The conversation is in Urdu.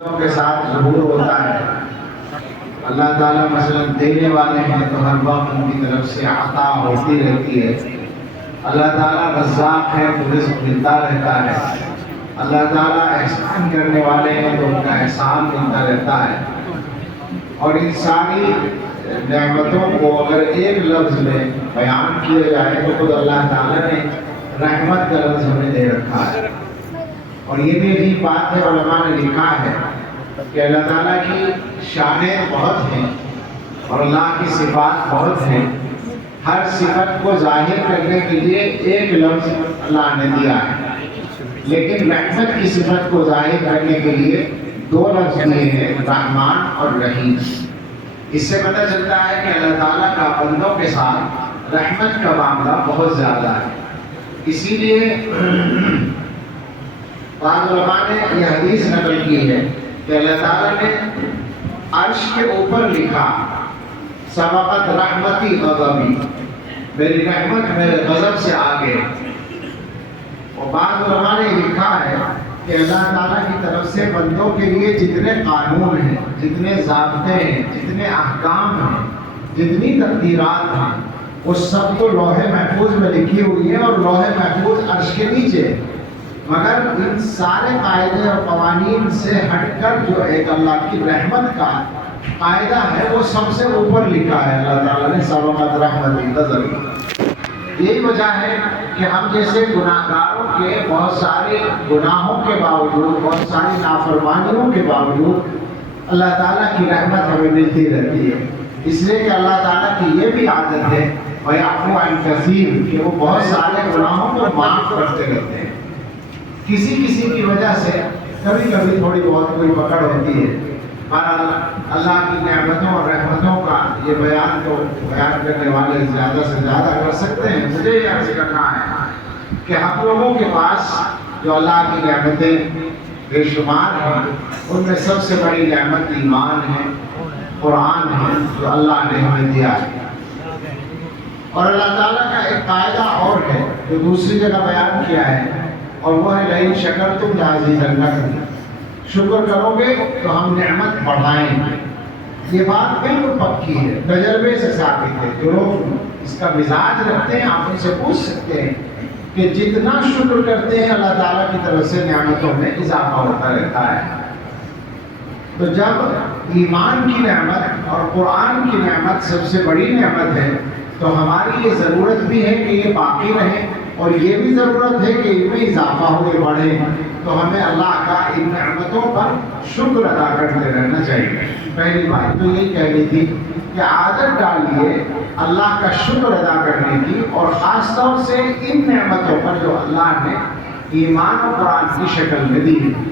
کے ساتھ ظہور ہوتا ہے۔ اللہ تعالیٰ مثلاً دینے والے ہیں تو ہر وقت ان کی طرف سے عطا ہوتی رہتی ہے۔ اللہ تعالیٰ رزاق ہے تو رزق ملتا رہتا ہے۔ اللہ تعالیٰ احسان کرنے والے ہیں تو ان کا احسان ملتا رہتا ہے۔ اور ان ساری نعمتوں کو اگر ایک لفظ میں بیان کیا جائے تو خود اللہ تعالیٰ نے رحمت کا لفظ ہمیں دے رکھا ہے۔ اور یہ بھی عجیب بات ہے، علماء نے لکھا ہے کہ اللہ تعالیٰ کی شانیں بہت ہیں اور اللہ کی صفات بہت ہیں۔ ہر صفت کو ظاہر کرنے کے لیے ایک لفظ اللہ نے دیا ہے، لیکن رحمت کی صفت کو ظاہر کرنے کے لیے دو لفظ دیے ہیں، رحمان اور رحیم۔ اس سے پتہ چلتا ہے کہ اللہ تعالیٰ کا بندوں کے ساتھ رحمت کا معاملہ بہت زیادہ ہے۔ اسی لیے بعض علماء نے یہ حدیث نقل کی ہے کہ اللہ تعالیٰ نے عرش کے اوپر لکھا سبقت رحمتی غضبی، میری رحمت میرے غضب سے آگے۔ اور بعض علماء نے لکھا ہے کہ اللہ تعالیٰ کی طرف سے بندوں کے لیے جتنے قانون ہیں، جتنے ضابطے ہیں، جتنے احکام ہیں، جتنی تقدیرات ہیں، وہ سب تو لوح محفوظ میں لکھی ہوئی ہے اور لوح محفوظ عرش کے نیچے۔ مگر ان سارے قاعدے اور قوانین سے ہٹ کر جو ایک اللہ کی رحمت کا قاعدہ ہے وہ سب سے اوپر لکھا ہے اللہ تعالیٰ نے، سبقت رحمتی غضبی۔ یہی وجہ ہے کہ ہم جیسے گناہ گاروں کے بہت سارے گناہوں کے باوجود، بہت ساری نافرمانیوں کے باوجود اللہ تعالیٰ کی رحمت ہمیں ملتی رہتی ہے، اس لیے کہ اللہ تعالیٰ کی یہ بھی عادت ہے وَيَعْفُو عَنْ كَثِيرٍ کہ وہ بہت سارے گناہوں کو معاف کرتے رہتے ہیں۔ کسی کی وجہ سے کبھی کبھی تھوڑی بہت کوئی پکڑ ہوتی ہے، پر اللہ کی نعمتوں اور رحمتوں کا یہ بیان تو بیان کرنے والے زیادہ سے زیادہ کر سکتے ہیں۔ مجھے یہ عرض کرنا ہے کہ ہم لوگوں کے پاس جو اللہ کی نعمتیں بے شمار ہیں، ان میں سب سے بڑی نعمت ایمان ہے، قرآن ہے جو اللہ نے ہمیں دیا ہے۔ اور اللہ تعالیٰ کا ایک قاعدہ اور ہے جو دوسری جگہ بیان کیا ہے، اور وہ ہے لئن شکرتم لأزیدنکم، شکر کرو گے تو ہم نعمت بڑھائیں گے۔ یہ بات بالکل پکی ہے، تجربے سے ثابت ہے۔ جو لوگ اس کا مزاج رکھتے ہیں آپ ان سے پوچھ سکتے ہیں کہ جتنا شکر کرتے ہیں اللہ تعالیٰ کی طرف سے نعمتوں میں اضافہ ہوتا رہتا ہے۔ تو جب ایمان کی نعمت اور قرآن کی نعمت سب سے بڑی نعمت ہے تو ہماری یہ ضرورت بھی ہے کہ یہ باقی رہے، اور یہ بھی ضرورت ہے کہ ان میں اضافہ ہوئے بڑھے۔ تو ہمیں اللہ کا ان نعمتوں پر شکر ادا کرتے رہنا چاہیے۔ پہلی بات تو یہی کہنی تھی کہ عادت ڈالیے اللہ کا شکر ادا کرنے کی، اور خاص طور سے ان نعمتوں پر جو اللہ نے ایمان و قرآن کی شکل میں دی ہے۔